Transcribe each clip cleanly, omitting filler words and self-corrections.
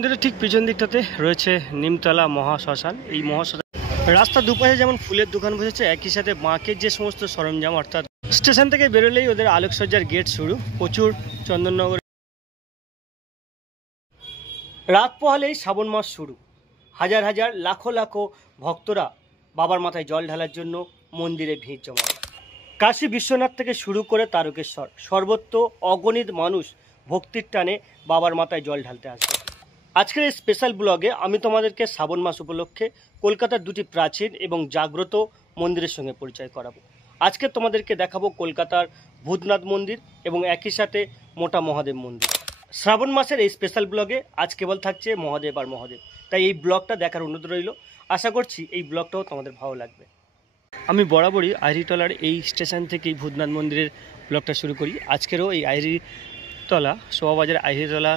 মন্দিরের ঠিক পিছন দিকটাতে রয়েছে নিমতলা মহাশ্মশান। এই মহাশ্মশান রাস্তার দুপাশে যেমন ফুলের দোকান বসেছে, একই সাথে বাঁকের যে সমস্ত সরঞ্জাম, অর্থাৎ স্টেশন থেকে বেরোলেই ওদের আলোকসজ্জার গেট শুরু। প্রচুর চন্দননগর রাত পোহালেই শ্রাবণ মাস শুরু। হাজার হাজার লাখো লাখো ভক্তরা বাবার মাথায় জল ঢালার জন্য মন্দিরে ভিড় জমায়। কাশী বিশ্বনাথ থেকে শুরু করে তারকেশ্বর সর্বত্র অগণিত মানুষ ভক্তির টানে বাবার মাথায় জল ঢালতে আসে। আজকের এই স্পেশাল ব্লগে আমি তোমাদেরকে শ্রাবণ মাস উপলক্ষে কলকাতার দুটি প্রাচীন এবং জাগ্রত মন্দিরের সঙ্গে পরিচয় করাবো। আজকে তোমাদেরকে দেখাবো কলকাতার ভূতনাথ মন্দির এবং একই সাথে মোটা মহাদেব মন্দির। শ্রাবণ মাসের এই স্পেশাল ব্লগে আজ কেবল থাকছে মহাদেব আর মহাদেব, তাই এই ব্লগটা দেখার অনুরোধ রইল। আশা করছি এই ব্লগটাও তোমাদের ভালো লাগবে। আমি বরাবরই আইরিতলার এই স্টেশন থেকেই ভূতনাথ মন্দিরের ব্লগটা শুরু করি। আজকেরও এই আইরিতলা শোভাবাজার আইরিতলা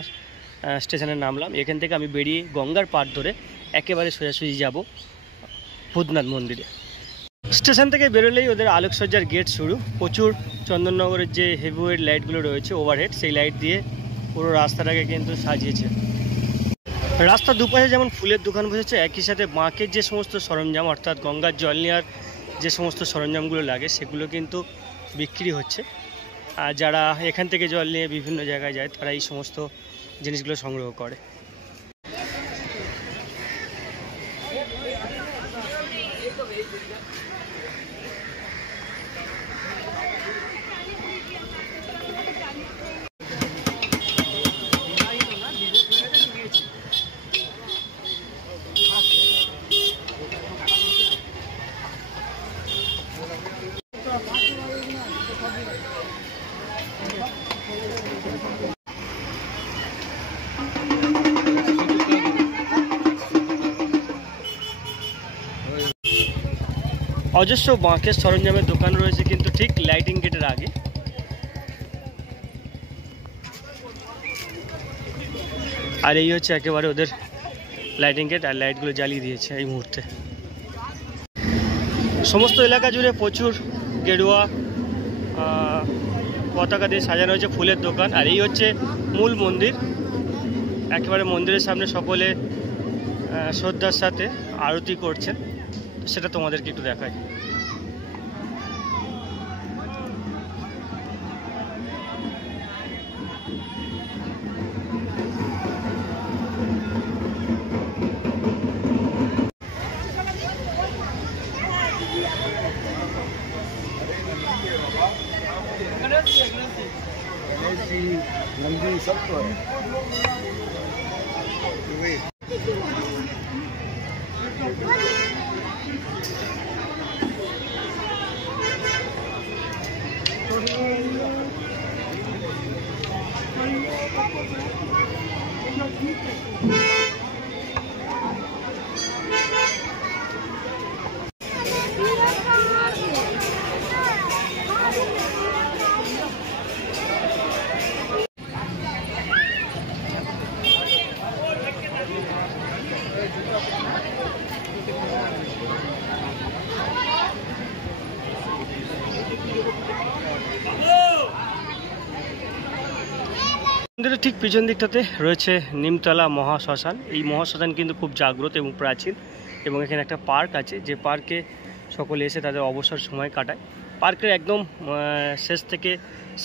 স্টেশনে নামলাম। এখান থেকে আমি বেরিয়ে গঙ্গার পাড় ধরে একেবারে সোজাসুজি যাব ভূতনাথ মন্দিরে। স্টেশন থেকে বেরোলেই ওদের আলোকসজ্জার গেট শুরু। প্রচুর চন্দননগরের যে হেভিওয়েট লাইটগুলো রয়েছে ওভারহেড, সেই লাইট দিয়ে পুরো রাস্তাটাকে কিন্তু সাজিয়েছে। রাস্তার দুপাশে যেমন ফুলের দোকান বসেছে, একই সাথে বাঁকের যে সমস্ত সরঞ্জাম, অর্থাৎ গঙ্গার জল নেওয়ার যে সমস্ত সরঞ্জামগুলো লাগে সেগুলো কিন্তু বিক্রি হচ্ছে। আর যারা এখান থেকে জল নিয়ে বিভিন্ন জায়গায় যায় তারা এই সমস্ত জিনিসগুলো সংগ্রহ করে। অজস্র বাঁকের সরঞ্জামের দোকান রয়েছে কিন্তু ঠিক লাইটিং গেটের আগে। আর এই হচ্ছে একেবারে ওদের লাইটিং গেট, আর লাইটগুলো জ্বালিয়ে দিয়েছে এই মুহূর্তে। সমস্ত এলাকা জুড়ে প্রচুর গেরুয়া পতাকা দিয়ে সাজানো হয়েছে ফুলের দোকান। আর এই হচ্ছে মূল মন্দির। একেবারে মন্দিরের সামনে সকলে শ্রদ্ধার সাথে আরতি করছেন, সেটা তোমাদেরকে একটু দেখাই। মন্দিরের ঠিক পিছন দিকটাতে রয়েছে নিমতলা মহাশ্মশান। এই মহাশ্মশান কিন্তু খুব জাগ্রত এবং প্রাচীন, এবং এখানে একটা পার্ক আছে যে পার্কে সকলে এসে তাদের অবসর সময় কাটায়। পার্কের একদম শেষ থেকে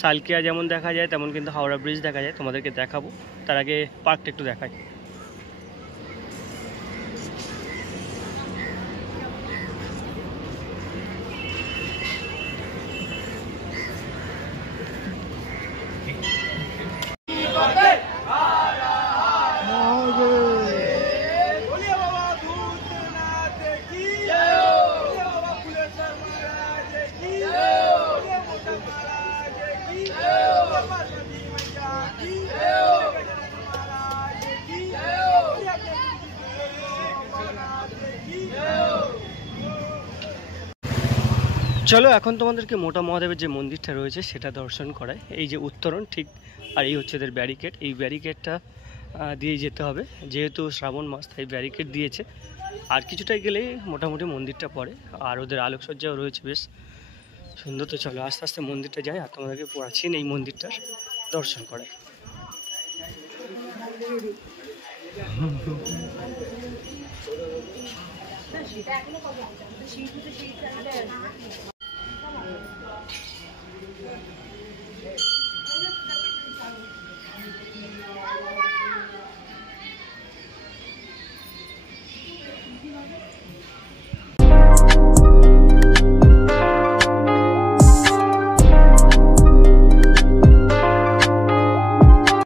সালকিয়া যেমন দেখা যায় তেমন কিন্তু হাওড়া ব্রিজ দেখা যায়, তোমাদেরকে দেখাবো। তার আগে পার্কটা একটু দেখাই। চলো এখন তোমাদেরকে মোটা মহাদেবের যে মন্দিরটা রয়েছে সেটা দর্শন করায়। এই যে উত্তরণ ঠিক, আর এই হচ্ছে এদের ব্যারিকেড। এই ব্যারিকেডটা দিয়ে যেতে হবে, যেহেতু শ্রাবণ মাস তাই ব্যারিকেড দিয়েছে। আর কিছুটাই গেলেই মোটামুটি মন্দিরটা পড়ে, আর ওদের আলোকসজ্জাও রয়েছে বেশ সুন্দর। তো চলো আস্তে আস্তে মন্দিরটা যাই আর তোমাদেরকে প্রাচীন এই মন্দিরটার দর্শন করাই। সেটা এখনো